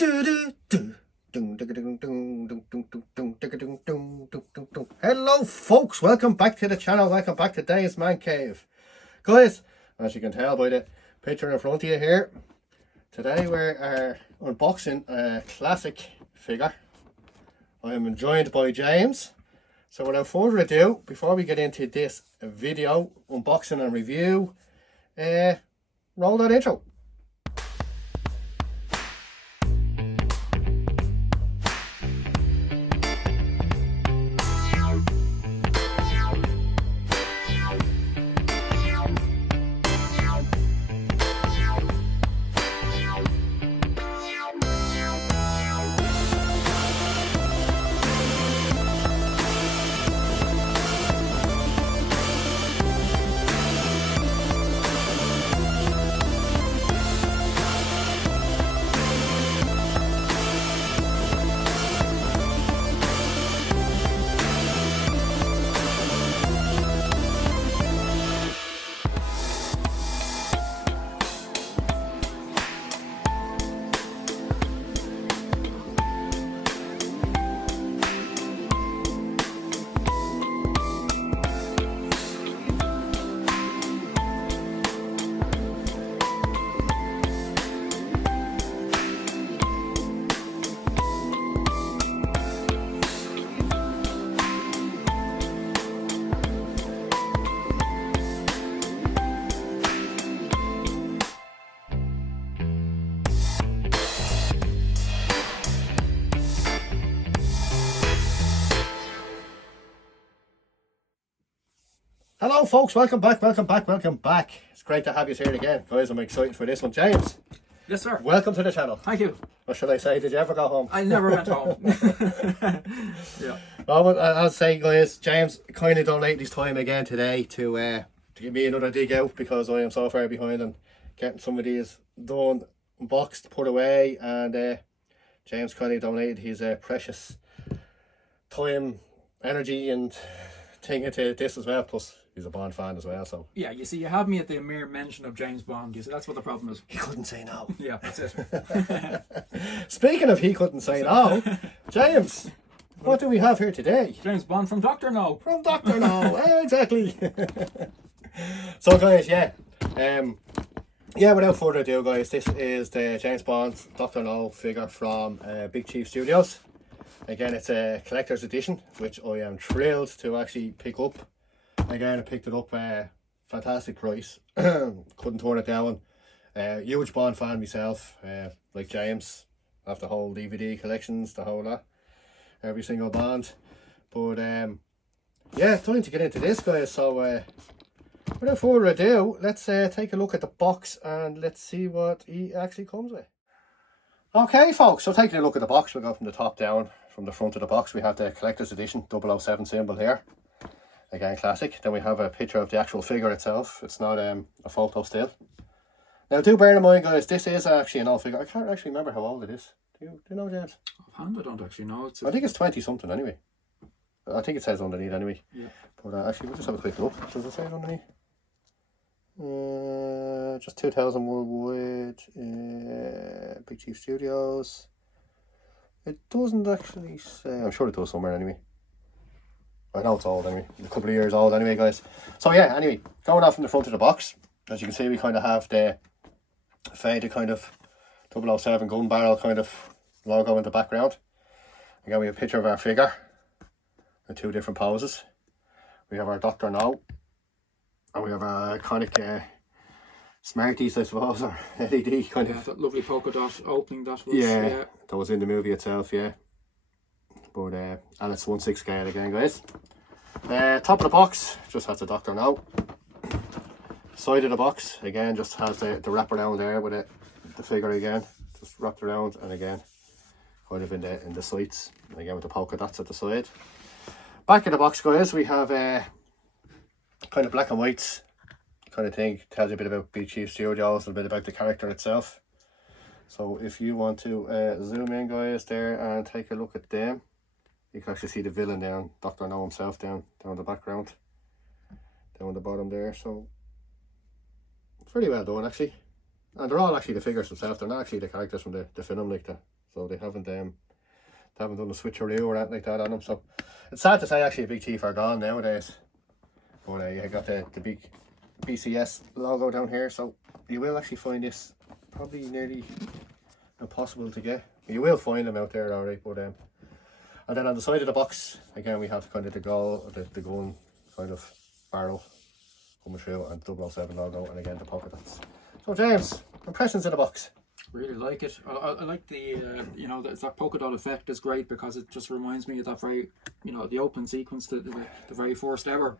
Hello folks, welcome back to the channel, welcome back to Dave's Man Cave. Guys, as you can tell by the picture in front of you here, today we're unboxing a classic figure. I am joined by James. So without further ado, before we get into this video, unboxing and review, roll that intro. Hello folks, welcome back. It's great to have you here again. Guys, I'm excited for this one. James. Yes, sir. Welcome to the channel. Thank you. What should I say? Did you ever go home? I never went home. Yeah. Well, I'll say, guys, James kind of donated his time again today to give me another dig out because I am so far behind on getting some of these done, unboxed, put away, and James kind of donated his precious time, energy, and thing into this as well. Plus, he's a Bond fan as well, so Yeah, you see, you have me at the mere mention of James Bond. You see, that's what the problem is. he couldn't say no. Yeah, that's it. Speaking of he couldn't say no, James, what do we have here today? James Bond from Dr. No. From Dr. No. Exactly. So guys, without further ado, guys, this is the James Bond Dr. No figure from Big Chief Studios. Again, it's a collector's edition, which I am thrilled to actually pick up. Again, I picked it up, fantastic price. Couldn't turn it down. Huge Bond fan myself, like James. I have the whole DVD collections, the whole lot, every single Bond. But yeah, time to get into this, guys. So without further ado, let's take a look at the box and let's see what he actually comes with. Okay folks, so taking a look at the box, we'll go from the top down. From the front of the box we have the collector's edition 007 symbol here. Again, classic. Then we have a picture of the actual figure itself. It's not a photo still. Now do bear in mind, guys, this is actually an old figure. I can't actually remember how old it is. Do you know, James? Offhand, I don't actually know. I think it's 20 something anyway. I think it says underneath anyway. Yeah. But actually we'll just have a quick look. Does it say underneath? Just 2000 worldwide, Big Chief Studios. It doesn't actually say. I'm sure it does somewhere anyway. I know it's old anyway, a couple of years old anyway, guys. So yeah, anyway, going off from the front of the box, as you can see, we kind of have the faded kind of 007 gun barrel kind of logo in the background. Again, we have a picture of our figure in two different poses. We have our Dr. No, and we have our iconic Smarties, I suppose, or LED kind of. That lovely polka dot opening that was. Yeah, that was in the movie itself, yeah. But and it's 1/6 scale again, guys. Top of the box just has the Dr. No. Side of the box again just has the wrap around there with the figure again, just wrapped around, and again kind of in the sights, and again with the polka dots at the side. Back of the box, guys, we have kind of black and whites kind of thing. Tells you a bit about Big Chief Studios and a bit about the character itself. So if you want to zoom in, guys, there and take a look at them, you can actually see the villain down, Dr. No himself down in the background, down the bottom there. So pretty well done, actually. And they're all actually the figures themselves. They're not actually the characters from the film like that. So they haven't done a switcheroo or anything like that on them. So it's sad to say actually Big Chief are gone nowadays. But you got the big BCS logo down here. So you will actually find this probably nearly impossible to get. You will find them out there, alright. But and then on the side of the box, again, we have kind of the gun kind of barrel coming through, and 007 logo, and again the pocket dots. So James, impressions in the box. Really like it. I like the you know, that polka dot effect is great because it just reminds me of that very, you know, the open sequence, the very first ever,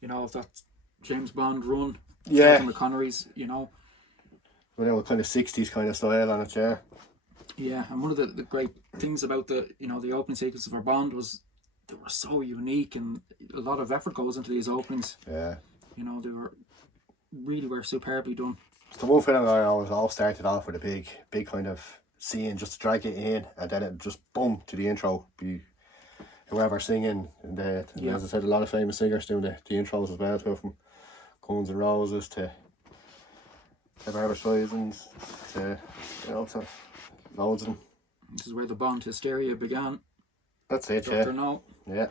you know, of that James Bond run. Yeah. From the Connerys, you know. You know, kind of 60s kind of style on it, yeah. Yeah, and one of the great things about the, you know, the opening sequence of our Bond was they were so unique, and a lot of effort goes into these openings. Yeah. You know, they were superbly done. It's the one film where I always all started off with a big kind of scene just to drag it in, and then it just boom to the intro. Be whoever singing, and as I said, a lot of famous singers doing the intros as well, too, from Guns N' Roses to Barbra Streisand to, you know, to loads of them. This is where the Bond hysteria began. That's it, Dr. No. Yeah.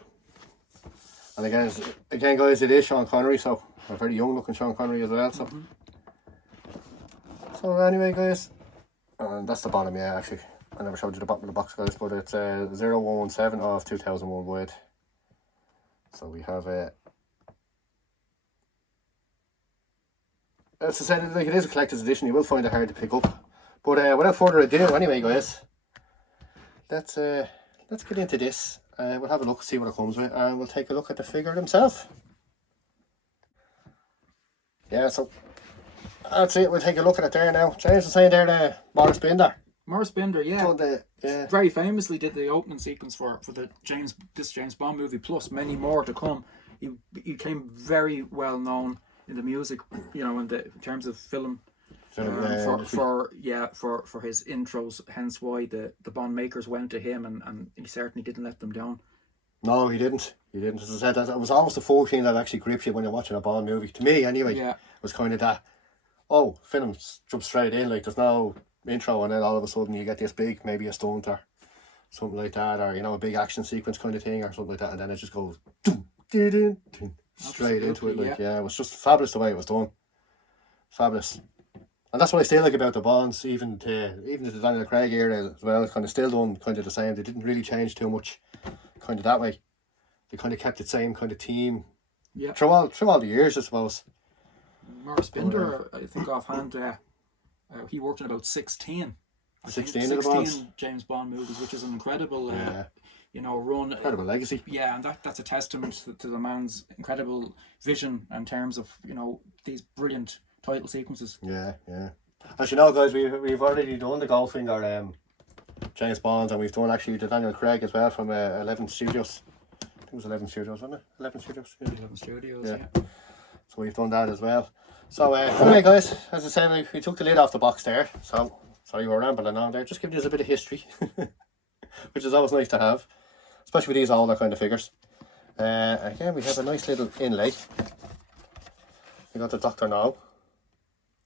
And again, guys, it is Sean Connery, so a very young looking Sean Connery as well. So, so anyway, guys, and that's the bottom. Yeah, actually, I never showed you the bottom of the box, guys, but it's 0117 of 2001 wide. So we have as I said, like, it is a collector's edition. You will find it hard to pick up. But without further ado, anyway, guys, let's get into this. We'll have a look, see what it comes with, and we'll take a look at the figure himself. Yeah, so that's it. We'll take a look at it there now. James was saying there, Morris Binder. Morris Binder, yeah. Yeah. Very famously did the opening sequence for this James Bond movie, plus many more to come. He became very well known in the music, you know, in terms of film. For his intros, hence why the Bond makers went to him, and he certainly didn't let them down. No, he didn't. As I said, it was almost the 14 that actually grips you when you're watching a Bond movie. To me, anyway, Yeah. It was kind of that, oh, films jump straight in, like there's no intro, and then all of a sudden you get this big, maybe a stunt or something like that, or, you know, a big action sequence kind of thing or something like that, and then it just goes straight into it. Like, yeah, it was just fabulous the way it was done. Fabulous. And that's what I still like about the Bonds, even to the Daniel Craig era as well. It's kind of still done kind of the same. They didn't really change too much, kind of that way. They kind of kept the same kind of team. Yeah. Through all the years, I suppose. Morris Binder, I think offhand, he worked in about 16 of the Bonds. James Bond movies, which is an incredible, you know, run. Incredible legacy. Yeah, and that's a testament to the man's incredible vision in terms of, you know, these brilliant title sequences. Yeah. As you know, guys, we've already done the Goldfinger James Bond, and we've done actually the Daniel Craig as well from 11 Studios. I think it was 11 Studios, wasn't it? 11 Studios. Yeah. 11 Studios. Yeah. So we've done that as well. So anyway, guys, as I said, we took the lid off the box there. So sorry we're rambling on there. Just giving you a bit of history, which is always nice to have, especially with these older kind of figures. Again, we have a nice little inlay. We got the Dr. No.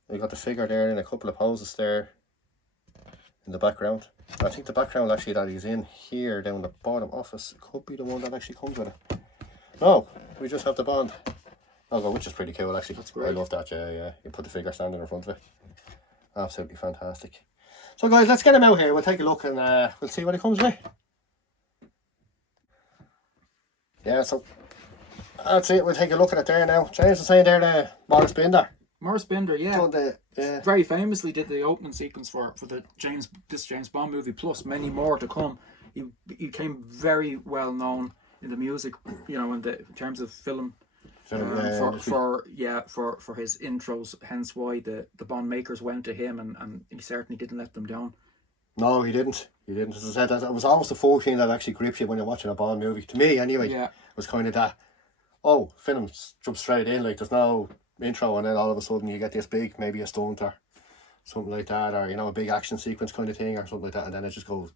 We got the figure there in a couple of poses there in the background. I think the background actually that he's in here down the bottom office could be the one that actually comes with it. No, we just have the Bond logo, which is pretty cool actually. That's great. I love that, yeah. You put the figure standing in front of it. Absolutely fantastic. So guys, let's get him out here. We'll take a look and we'll see what he comes with. Yeah, so that's it. We'll take a look at it there now. James was saying there, Morris Binder. Morris Binder, yeah. Very famously did the opening sequence for this James Bond movie, plus many more to come. He became very well known in the music, you know, in terms of film. For his intros, hence why the Bond makers went to him, and he certainly didn't let them down. No, he didn't. As I said, it was almost the 14 that actually grips you when you're watching a Bond movie. To me, anyway, It was kind of that, oh, films jump straight in, like there's no intro, and then all of a sudden you get this big, maybe a stunt or something like that, or, you know, a big action sequence kind of thing or something like that, and then it just goes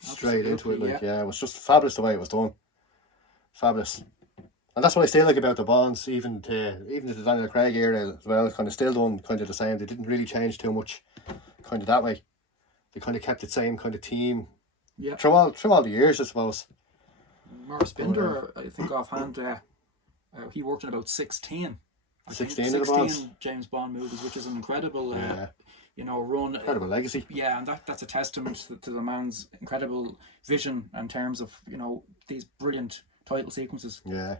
straight into it. Like, yeah, it was just fabulous the way it was done. Fabulous. And that's what I still like about the Bonds, even to the Daniel Craig era as well. Kind of still done kind of the same. They didn't really change too much, kind of that way. They kind of kept the same kind of team. Yeah. Through all the years, I suppose. Morris Binder, I think offhand, he worked in about 16. 16 of the Bonds. James Bond movies, which is an incredible, run. Incredible legacy. Yeah, and that's a testament to the man's incredible vision in terms of, these brilliant title sequences. Yeah.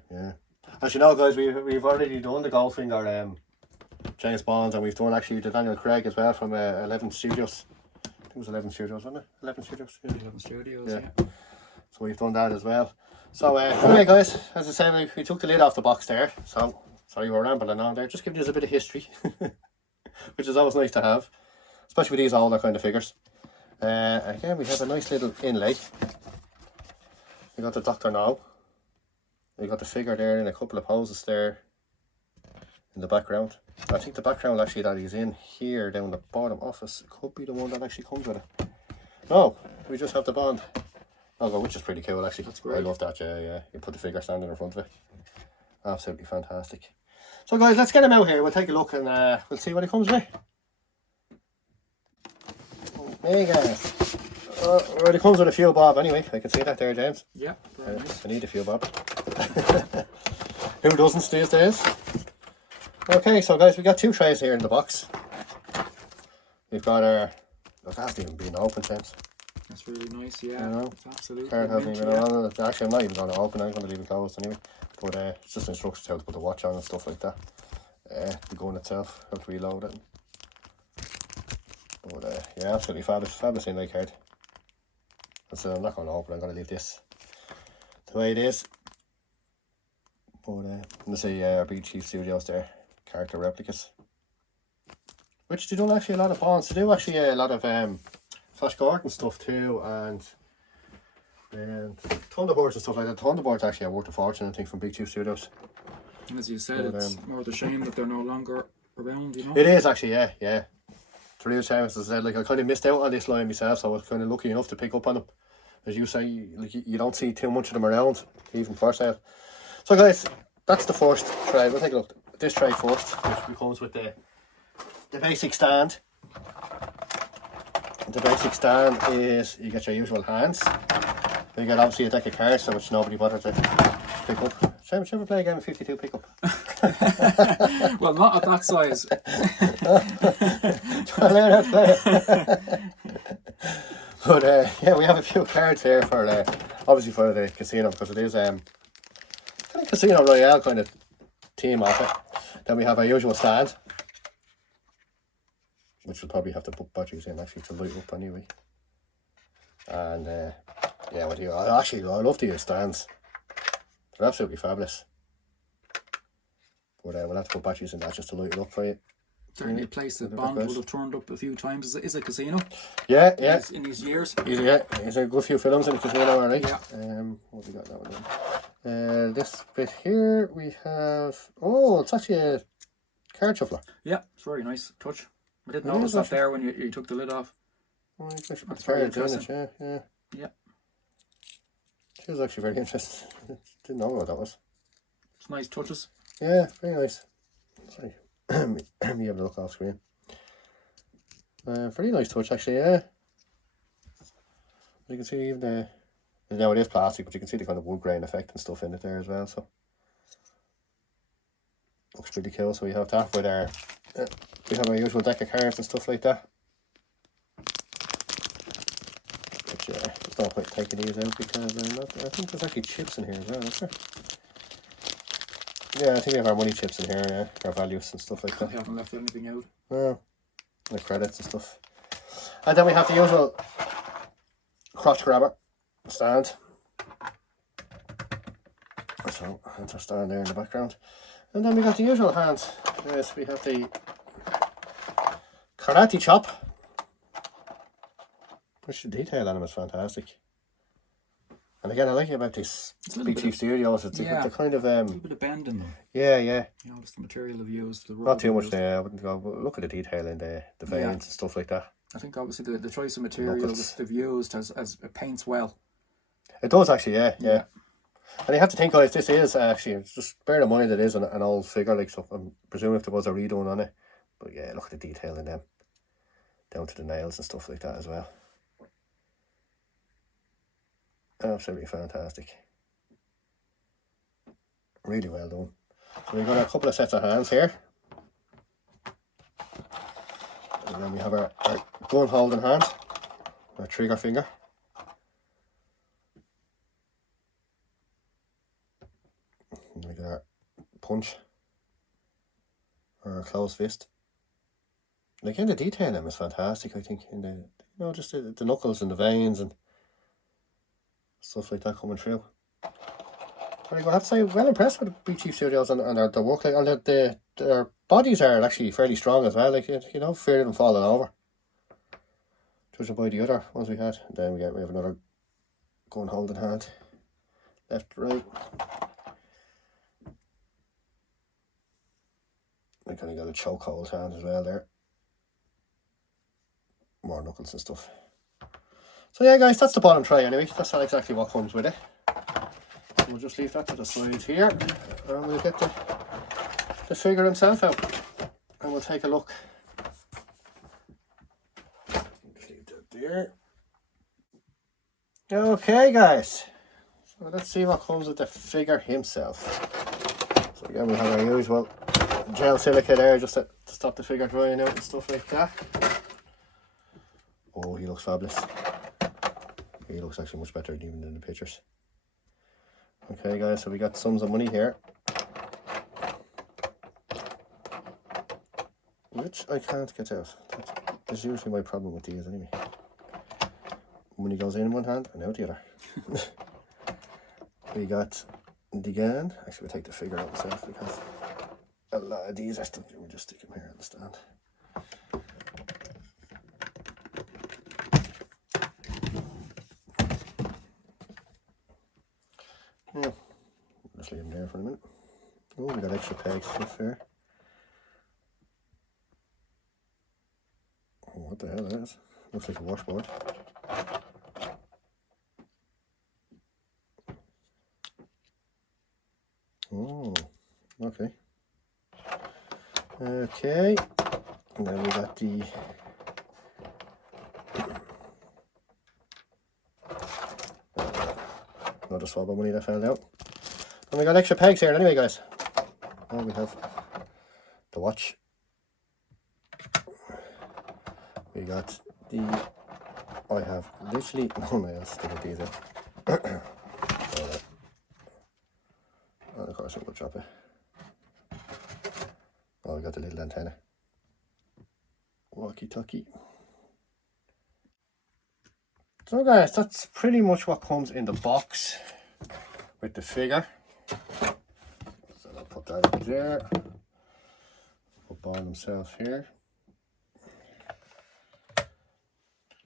As you know, guys, we've already done the Goldfinger James Bond, and we've done actually the Daniel Craig as well from 11 Studios. I think it was 11 Studios, wasn't it? 11 Studios. Yeah. 11 Studios, yeah. So we've done that as well. So anyway, guys, as I said, we took the lid off the box there. So sorry we're rambling on there. Just giving you a bit of history, which is always nice to have, especially with these older kind of figures. Again, we have a nice little inlay. We got the Dr. No. We got the figure there in a couple of poses there in the background. I think the background actually that he's in here down the bottom office could be the one that actually comes with it. No, we just have the Bond logo, which is pretty cool actually. That's great. I love that, yeah. You put the figure standing in front of it. Absolutely fantastic. So guys, let's get him out here. We'll take a look and we'll see what he comes with. Hey guys. Well, it comes with a fuel bob anyway. I can see that there, James. Yeah, very nice. I need a fuel bob. Who doesn't these days? Okay, so guys, we got 2 trays here in the box. We've got our... That hasn't even been opened, James. That's really nice, yeah. It's absolutely Card hasn't even on it. Actually, I'm not even going to open it. I'm going to leave it closed anyway. But it's just instructions how to put the watch on and stuff like that. The gun itself, how to reload it. But yeah, absolutely fabulous inlay card. So I'm not going to open it. I'm going to leave this the way it is. But let's see our Big Chief Studios there, character replicas, which they do actually a lot of Bonds. They do actually a lot of Flash Gordon stuff too, and Thunderbirds and stuff like that. Thunderbirds actually are worth a fortune, I think, from Big Chief Studios. And as you said, it's more the shame that they're no longer around, It is actually, yeah. It's a real shame, as I said. Like, I kind of missed out on this line myself, so I was kind of lucky enough to pick up on them. As you say, like, you don't see too much of them around, even for sale. So guys, that's the first tray. We'll take a look at this tray first, which comes with the basic stand. The basic stand is, you get your usual hands. You get obviously a deck of cards, so which nobody bothered to pick up. Shall we play a game of 52 pick up? Well, not at that size. Try to learn how to play it. But yeah, we have a few cards here for obviously for the casino, because it is kind of Casino Royale kind of theme of it. Then we have our usual stand, which we'll probably have to put batteries in actually to light up anyway. And yeah, what do you? I love to use stands. They're absolutely fabulous. But we'll have to put batteries in that just to light it up for you. Certainly a place that Bond would have turned up a few times. Is a casino. Yeah. In his years. Yeah, there's a good few films in the casino, alright. Yeah. What we got now then? This bit here we have. Oh, it's actually a card shuffler. Yeah, it's very nice touch. I didn't notice that there when you took the lid off. Oh, that's very interesting. Yeah. It was actually very interesting. Didn't know what that was. It's nice touches. Yeah, very nice. Sorry. Me having a look off screen. Very nice touch actually, yeah. You can see even the, now it is plastic, but you can see the kind of wood grain effect and stuff in it there as well, so looks pretty cool. So we have that with our we have our usual deck of cards and stuff like that, which just don't quite taking these out because I think there's actually chips in here as well, is there? Yeah, I think we have our money chips in here, our values and stuff like that. I haven't left anything out. Oh, the credits and stuff. And then we have the usual crotch grabber stand. So, hands are stand there in the background. And then we got the usual hands. Yes, we have the karate chop, which the detail on them is fantastic. And again, I like it about these Big Chief Studios. It's the kind of a bit of bend in them. Yeah. You know, just the material they've used. Not too much there. I wouldn't go. But look at the detail in the veins and stuff like that. I think obviously the choice of material that they've used as it paints well. It does actually, yeah. And you have to think, guys, this is actually, just bear in mind it is an old figure, like, so I'm presuming if there was a redo on it. But yeah, look at the detail in them. Down to the nails and stuff like that as well. Absolutely fantastic. Really well done. So we've got a couple of sets of hands here. And then we have our gun holding hand, our trigger finger. And we got our punch, or our closed fist. And again, the detail in them is fantastic, I think. In the, you know, just the knuckles and the veins and stuff like that coming through. Very good. I have to say, well impressed with the Big Chief Studios and their work. Like, and their bodies are actually fairly strong as well. Like, you know, fear them falling over. Judging by the other ones we had. And then we have another gun holding hand. Left, right. We kind of got a chokehold hand as well there. More knuckles and stuff. So yeah, guys, that's the bottom tray anyway. That's not exactly what comes with it. We'll just leave that to the side here, and we'll get the figure himself out, and we'll take a look. Just leave that there. Okay, guys. So let's see what comes with the figure himself. So again, we have our usual gel silica there, just to stop the figure drying out and stuff like that. Oh, he looks fabulous. He looks actually much better even in the pictures. Okay, guys, so we got sums of money here, which I can't get out. That's usually my problem with these anyway. Money goes in one hand and out the other. We got the gun. Actually, we'll take the figure out myself because a lot of these are stuck. We'll just stick them here on the stand. Yeah, just leave them there for a minute. Oh, we got extra pegs stuff here. Oh, what the hell that is? Looks like a washboard. Oh, okay. Okay, and then we got the another swab of money that fell out. And we got extra pegs here anyway, guys. And we have the watch. We got the, I have literally no nails to get these in. And of course it will drop it. Oh, we got the little antenna. Walkie-talkie. So guys, that's pretty much what comes in the box with the figure. So I'll put that in there. Put Bond himself here.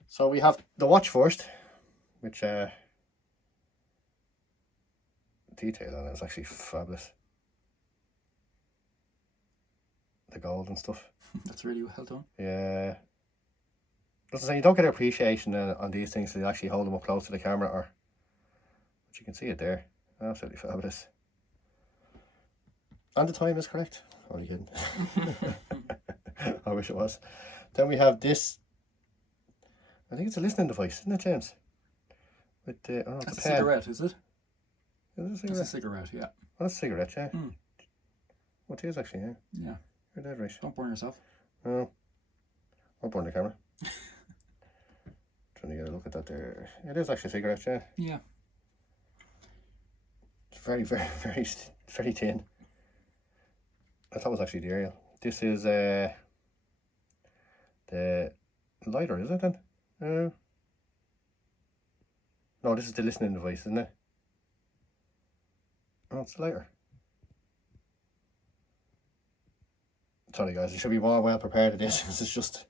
So we have the watch first, which detail on it is actually fabulous. The gold and stuff. That's really well done. Yeah. As I say, you don't get an appreciation on these things to actually hold them up close to the camera, but you can see it there. Absolutely fabulous. And the time is correct. Only kidding. I wish it was. Then we have this. I think it's a listening device, isn't it, James? With the, oh, that's a a cigarette, is it? Is it a cigarette? It's a cigarette, yeah. Oh, that's a cigarette, yeah. Mm. Well, it is actually, yeah. Yeah. You're dead right. Don't burn yourself. No. I'll burn the camera. Trying to get a look at that there. It is actually a cigarette, yeah. Yeah. It's very, very, very, very thin. I thought it was actually the aerial. This is the lighter, is it then? No, this is the listening device, isn't it? Oh, it's the lighter. Sorry guys, you should be more well prepared to this. This is just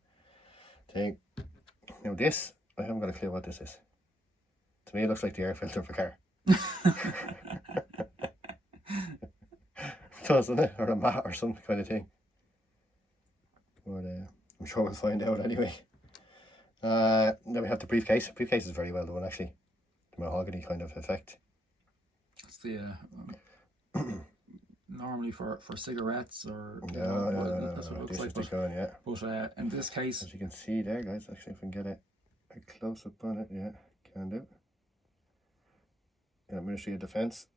thing. Now this, I haven't got a clue what this is. To me it looks like the air filter of a car. Doesn't it? Or a mat or some kind of thing. But I'm sure we'll find out anyway. Then we have the briefcase. The briefcase is very well done actually. The mahogany kind of effect. the normally for cigarettes or No, that's what it this looks is like. the gun, yeah. But in this case, As you can see there, guys, actually, if I can get a close up on it, yeah, can do. Yeah, Ministry of Defence.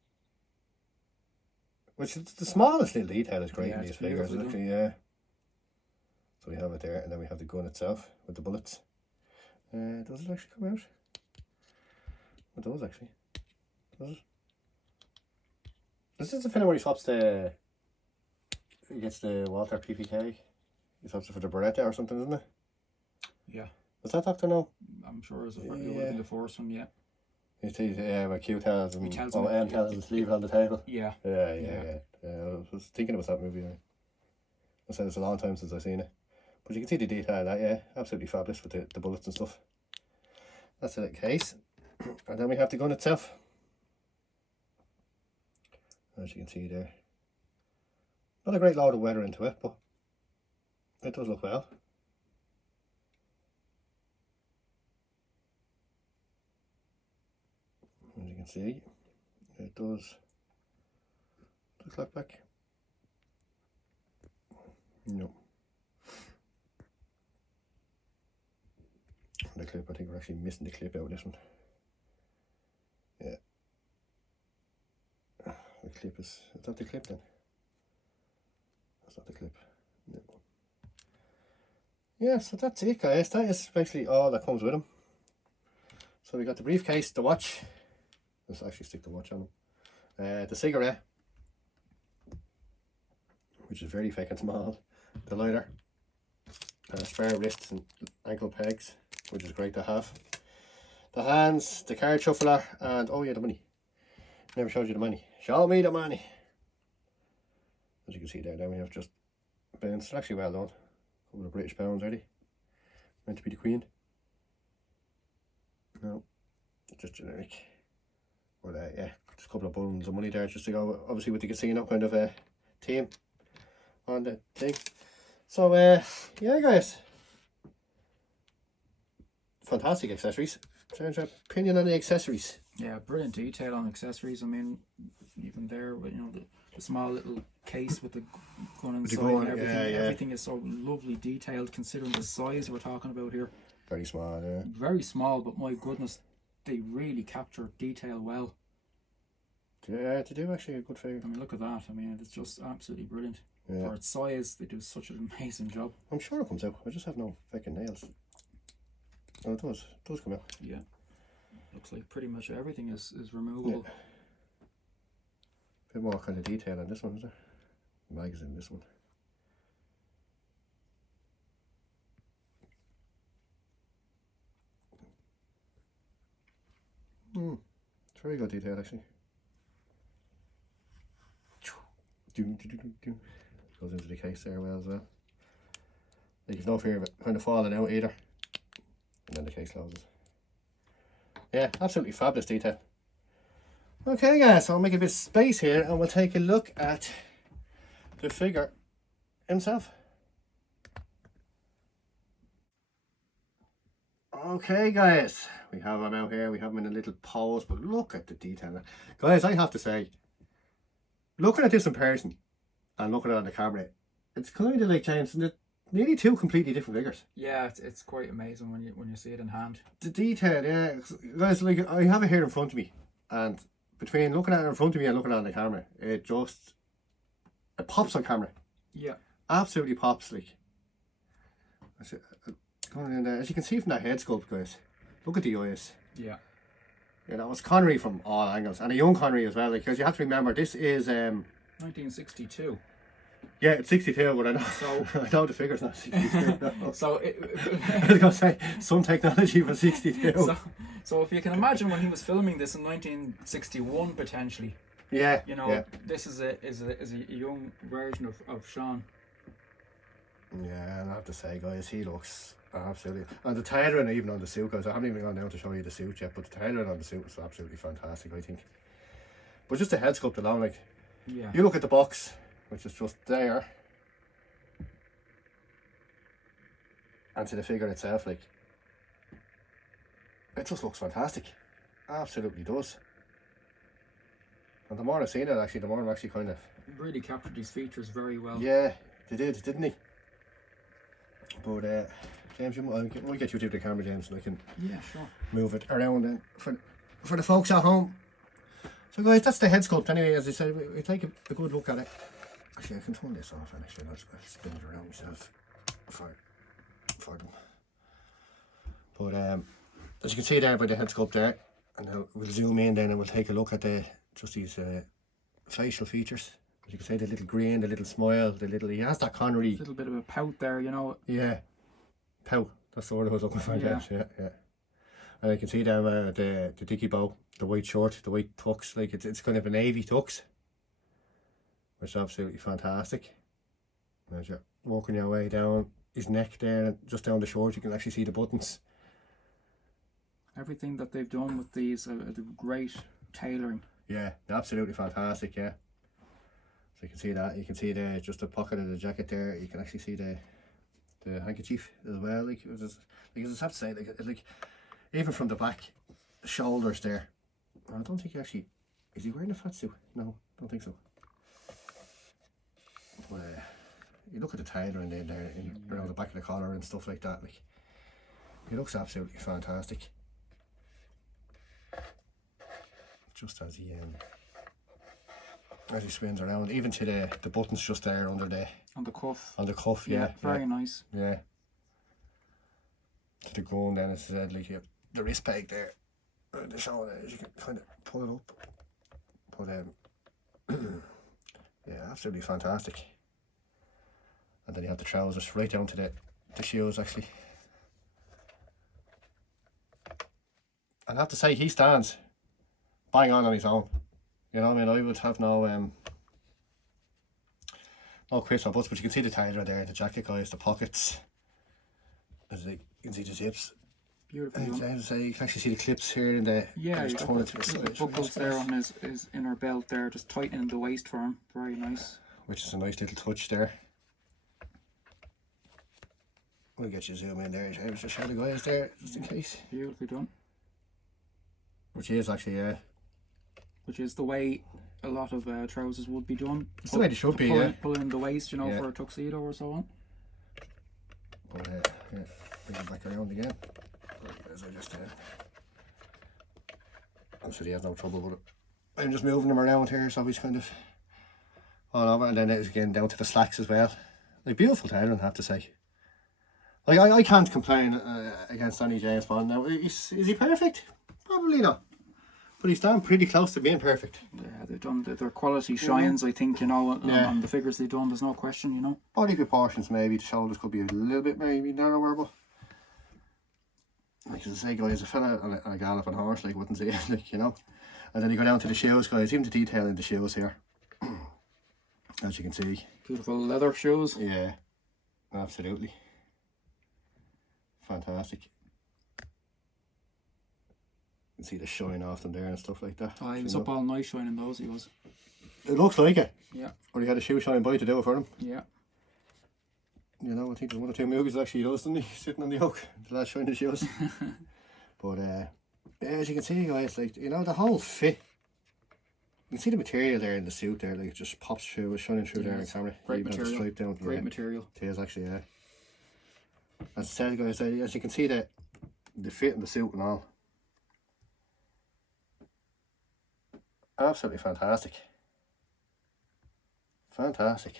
Which is the smallest little detail is great in these figures, actually, yeah. So we have it there, and then we have the gun itself with the bullets. Does it actually come out? It does actually. Does it? This is the film where he swaps he gets the Walter PPK. He swaps it for the Beretta or something, isn't it? Yeah. Was that Doctor No? I'm sure it would have been the first one, yeah. You see, yeah, where Q tells him, M tells him to leave it on the table. Yeah. Yeah. I was thinking about that movie. I said it's a long time since I've seen it. But you can see the detail of that, yeah. Absolutely fabulous with the bullets and stuff. That's the case. And then we have the gun itself. As you can see there. Not a great load of weather into it, but it does look well. As you can see, it does look like. No. The clip, I think we're actually missing the clip out of this one. Yeah. The clip is that the clip then? That's not the clip. No. Yeah, so that's it, guys. That is basically all that comes with them. So we got the briefcase, the watch. Let's actually stick the watch on them. The cigarette, which is very fucking small. The lighter. Spare wrists and ankle pegs, which is great to have. The hands, the card shuffler, and oh yeah, the money. Never showed you the money. Show me the money. As you can see there, then we have just pounds. It's actually well done. A couple of British pounds already. Meant to be the Queen. No, just generic. But yeah, just a couple of bundles of money there just to go, obviously with the casino kind of theme on the thing. So yeah, guys, fantastic accessories. What's your opinion on the accessories? Yeah, brilliant detail on accessories. I mean, even there, you know, the small little case with the gun inside and everything. Everything is so lovely detailed considering the size we're talking about here. Very small, yeah. Very small, but my goodness, they really capture detail well. Yeah, they do actually a good figure. I mean, look at that. I mean, it's just absolutely brilliant. Yeah. For its size, they do such an amazing job. I'm sure it comes out. I just have no fucking nails. Oh, it does. It does come out. Yeah. Looks like pretty much everything is removable. Yeah. Bit more kind of detail on this one, is there? Magazine, this one. It's very good detail actually. Goes into the case there well as well. Like you've no fear of it kind of falling out either. And then the case closes. Yeah, absolutely fabulous detail. Okay guys, so I'll make a bit of space here and we'll take a look at the figure himself. Okay guys, we have him out here, we have him in a little pose, but look at the detail. Guys, I have to say, looking at this in person and looking at it on the camera, it's kind of like James, and nearly two completely different figures. Yeah, it's quite amazing when you see it in hand. The detail, yeah. Guys, like I have it here in front of me, and between looking at it in front of me and looking at it on the camera, it pops on camera. Yeah. Absolutely pops, like. Going in there, as you can see from that head sculpt, guys, look at the eyes. Yeah. Yeah, that was Connery from all angles, and a young Connery as well, because you have to remember this is 1962. Yeah, it's 62, but I know, so, I know the figure's not 62. No. So I was gonna say some technology for 62. So if you can imagine when he was filming this in 1961 potentially. Yeah. You know, this is a young version of Sean. Yeah, and I have to say, guys, he looks absolutely, and the tailoring even on the suit, guys, I haven't even gone down to show you the suit yet, but the tailoring on the suit is absolutely fantastic, I think. But just the head sculpt alone, like, yeah, you look at the box, which is just there, and to the figure itself, like, it just looks fantastic. Absolutely does. And the more I've seen it, actually, the more I'm actually kind of... Really captured these features very well. Yeah, they did, didn't they? But, James, we'll get you to the camera, James, and I can move it around then for the folks at home. So, guys, that's the head sculpt anyway. As I said, we take a good look at it. Actually, I can turn this off, and actually, I'll spin it around myself for them. But, as you can see there by the head sculpt there, and we'll zoom in then and we'll take a look at just these facial features. As you can see, the little grin, the little smile, he has that Connery. A little bit of a pout there, you know. Yeah, pout. That's the word I was looking for. Yeah. And I can see down the dicky bow, the white short, the white tux. Like it's kind of a navy tux, which is absolutely fantastic. As you're walking your way down his neck there, just down the short, you can actually see the buttons. Everything that they've done with these, the great tailoring. Yeah, absolutely fantastic. Yeah. So you can see that. You can see just the pocket of the jacket there. You can actually see the handkerchief as well. Like I just have to say, like even from the back shoulders there. I don't think is he wearing a fat suit? No, don't think so. But you look at the tailoring there around the back of the collar and stuff like that. Like he looks absolutely fantastic. Just as he spins around, even to the buttons just there under on the cuff. On the cuff, yeah. Very nice. Yeah. To the gun then, it's like you have the wrist peg there. The shoulder, you can kind of pull it up. But yeah, absolutely fantastic. And then you have the trousers right down to the shoes actually. And I have to say, he stands bang on his own. You know what I mean? I would have no quips or buts, but you can see the tailor there, the jacket guys, the pockets. As you can see the zips. Beautiful. And as I say, you can actually see the clips here in the buckles there on his inner belt there, just tightening the waist for him. Very nice. Which is a nice little touch there. We'll get you zoom in there, James, to show the guys there, just in case. Beautifully done. Which is actually, yeah. Which is the way a lot of trousers would be done. It's the way they should be, yeah. Pulling the waist, you know, for a tuxedo or so on. But yeah, bring it back around again. As I just I'm sure he has no trouble with it. I'm just moving him around here, so he's kind of all over, and then it's again down to the slacks as well. Like beautiful tailoring, I have to say. Like I can't complain against any James Bond now. Is he perfect? Probably not. But he's down pretty close to being perfect. Yeah, they've done their quality shines, I think, you know, on the figures they've done, there's no question, you know. Body proportions maybe, the shoulders could be a little bit maybe narrower, but like as I say, guys, a fella on a galloping horse, like, wouldn't see it, like, you know. And then you go down to the shoes, guys, even the detail in the shoes here. As you can see. Beautiful leather shoes. Yeah, absolutely. Fantastic. You can see the shine off them there and stuff like that. Oh, he was up all night shining those, he was. It looks like it. Yeah. Or he had a shoe shine boy to do it for him. Yeah. You know, I think there's one or two movies actually he does, doesn't he? Sitting on the oak, the lad shining shoes. But yeah, as you can see, guys, like, you know, the whole fit. You can see the material there in the suit there, like it just pops through, it's shining through there on the camera. Great material. Stripe down. Great material. It is actually, yeah. As I said, guys, as you can see the fit in the suit and all. Absolutely fantastic. Fantastic.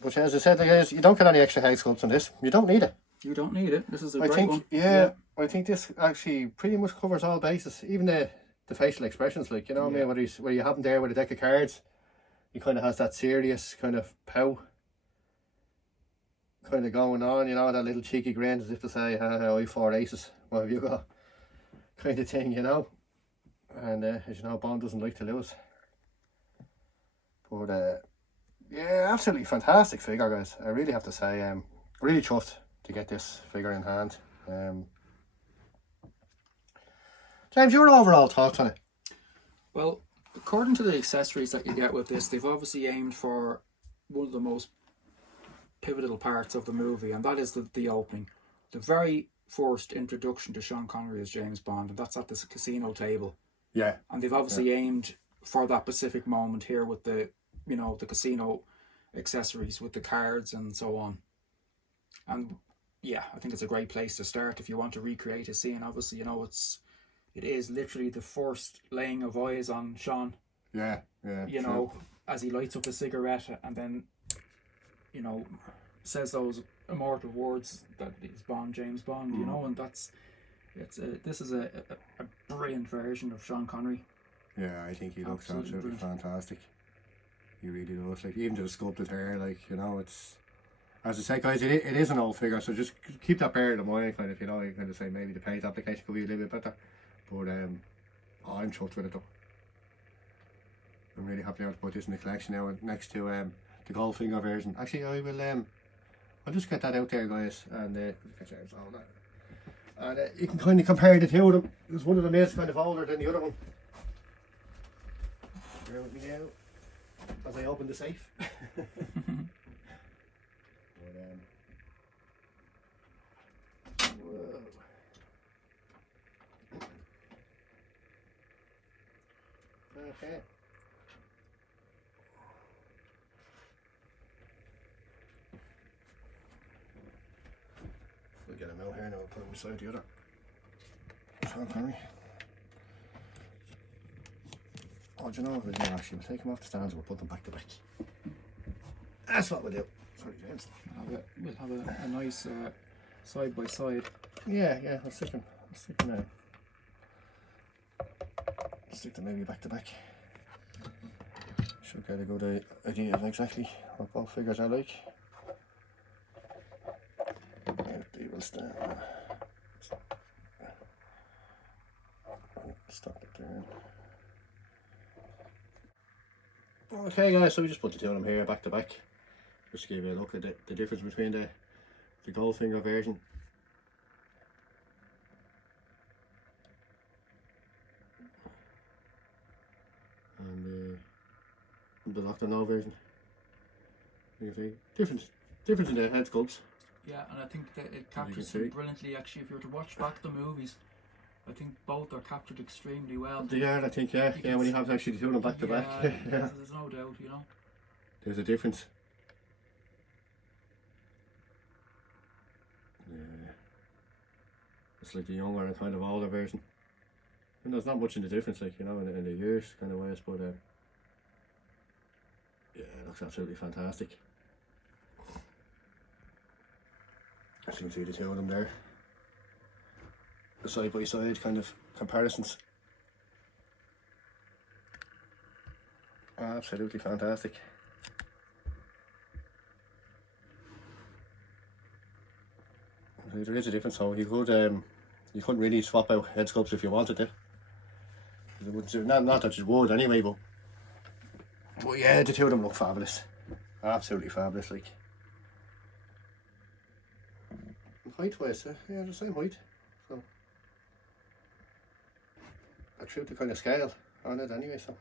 But as I said, guys, you don't get any extra head sculpts on this. You don't need it. You don't need it. This is a great one. Yeah, I think this actually pretty much covers all bases. Even the facial expressions, like, you know what I mean? Where you have him there with a deck of cards, he kind of has that serious kind of pout kind of going on, you know, that little cheeky grin as if to say, I 4 aces, what have you got? Kind of thing, you know. And as you know, Bond doesn't like to lose. But yeah, absolutely fantastic figure, guys. I really have to say, really chuffed to get this figure in hand. James, your overall thoughts on it? Well, according to the accessories that you get with this, they've obviously aimed for one of the most pivotal parts of the movie, and that is the opening. The very first introduction to Sean Connery as James Bond, and that's at this casino table. Yeah. And they've obviously aimed for that specific moment here with the, you know, the casino accessories with the cards and so on. And yeah, I think it's a great place to start if you want to recreate a scene. Obviously, you know, it is literally the first laying of eyes on Sean. Yeah, you know, as he lights up a cigarette and then, you know, says those immortal words that he's Bond, James Bond, you know, and this is a brilliant version of Sean Connery. Yeah, I think he looks absolutely fantastic. He really does. Like, even to the sculpted hair, like, you know, it's, as I say, guys, it is an old figure, so just keep that bear in mind, kind of, you know. You kind of say maybe the paint application could be a little bit better, but I'm chuffed with it though. I'm really happy to put this in the collection now, next to the Goldfinger version. Actually, I will I'll just get that out there, guys, and you can kind of compare the two of them, because one of them is kind of older than the other one. Bear with me now as I open the safe. Whoa. Okay. We'll get him out here now and put him beside the other. Sean Connery. Oh, do you know what we'll do actually? We'll take him off the stands and we'll put them back to back. That's what we'll do. Sorry, James. We'll have a nice side by side. Yeah, I'll stick them now. Stick them maybe back to back. Should get a good idea of exactly what both figures are like. They will stand. Stop it there. Okay, guys, so we just put the two of them here back to back. Just to give you a look at the difference between the Goldfinger version and the Dr. No version. You can see difference in the head sculpts. Yeah, and I think that it captures them brilliantly. Actually, if you were to watch back the movies, I think both are captured extremely well. They are, I think, yeah. When you have actually the two of them back to back. Yeah, there's no doubt, you know. There's a difference. Yeah. It's like the younger and kind of older version. And there's not much in the difference, like, you know, in the years kind of ways, but yeah, it looks absolutely fantastic. As you can see the two of them there. The side by side kind of comparisons. Absolutely fantastic. There is a difference, so you couldn't really swap out head sculpts if you wanted to. Not that you would anyway, but yeah, the two of them look fabulous. Absolutely fabulous, like. Height wise, yeah, the same height. So I threw the kind of scale on it anyway, so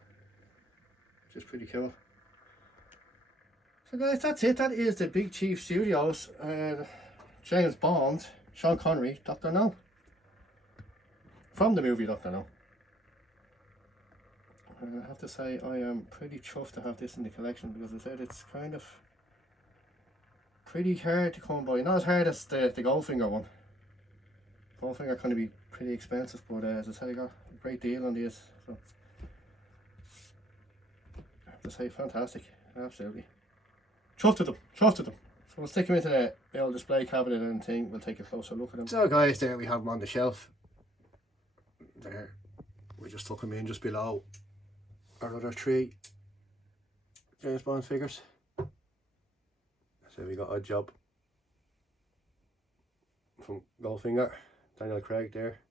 which is pretty cool. So guys, that's it. That is the Big Chief Studios James Bond, Sean Connery, Dr. No. From the movie Dr. No. I have to say I am pretty chuffed to have this in the collection, because I said it's kind of pretty hard to come by. Not as hard as the Goldfinger one. Goldfinger kind of be pretty expensive, but as I said, I got a great deal on these. So I have to say, fantastic, absolutely. Chuffed with them, chuffed with them. So we'll stick them into the old display cabinet and thing. We'll take a closer look at them. So guys, there we have them on the shelf. There, we just took them in just below our other three James Bond figures. So we got Odd Job from Goldfinger, Daniel Craig there,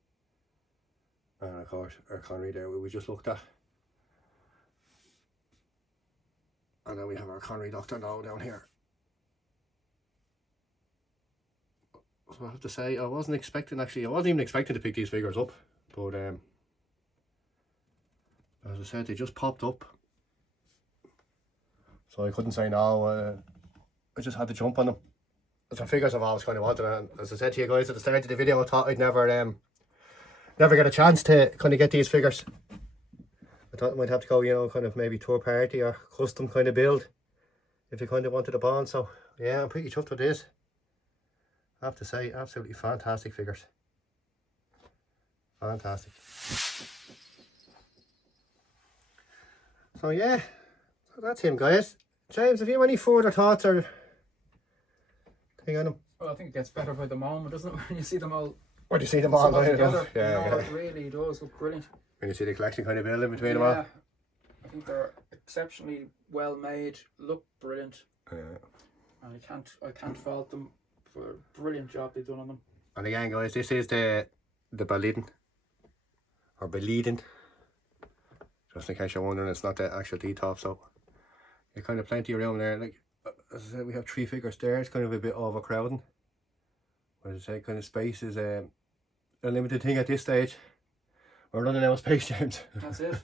and of course our Connery there we just looked at. And then we have our Connery Dr. No down here. So I have to say, I wasn't even expecting to pick these figures up, but as I said, they just popped up, so I couldn't say no. I just had to jump on them. Some figures I've always kind of wanted, and as I said to you guys at the start of the video, I thought I'd never get a chance to kind of get these figures. I thought I might have to go, you know, kind of maybe third party or custom kind of build if you kind of wanted a bond. So yeah, I'm pretty chuffed with this. I have to say, absolutely fantastic figures. Fantastic. So yeah, so that's him, guys. James, have you any further thoughts or thing on him? Well, I think it gets better by the moment, doesn't it? When you see them all. Or do you see them all lined together? up? Yeah, you know, yeah. it really does look brilliant. When you see the collection kind of building between them all. Yeah, I think they're exceptionally well made. Look brilliant. Yeah. And I can't fault them for a brilliant job they've done on them. And again, guys, this is the Beliden or Beliden. Just in case you're wondering, it's not the actual D-top, so you're kind of plenty of room there. Like as I said, we have 3 figures there. It's kind of a bit overcrowding. But as I say, kind of space is a limited thing at this stage. We're running out of space, James. That's it.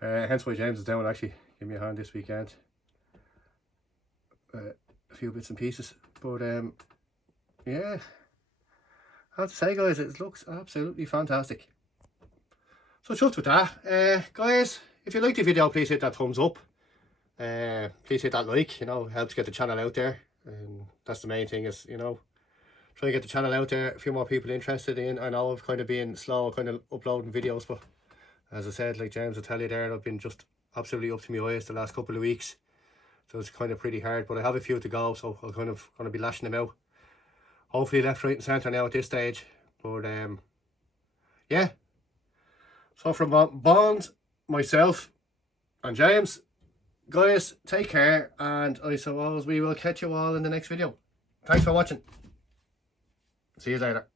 Hence why James is down actually give me a hand this weekend. A few bits and pieces, but yeah, I have to say, guys, it looks absolutely fantastic. So chuffed with that. Guys, if you liked the video, please hit that thumbs up. Please hit that like, you know, helps get the channel out there. That's the main thing, is, you know, trying to get the channel out there, a few more people interested in. I know I've kind of been slow kind of uploading videos, but as I said, like James will tell you there, I've been just absolutely up to my eyes the last couple of weeks. So it's kind of pretty hard, but I have a few to go, so I'm kind of going to be lashing them out. Hopefully left, right and centre now at this stage. But yeah. So from Bond, myself and James, guys, take care, and I suppose we will catch you all in the next video. Thanks for watching. See you later.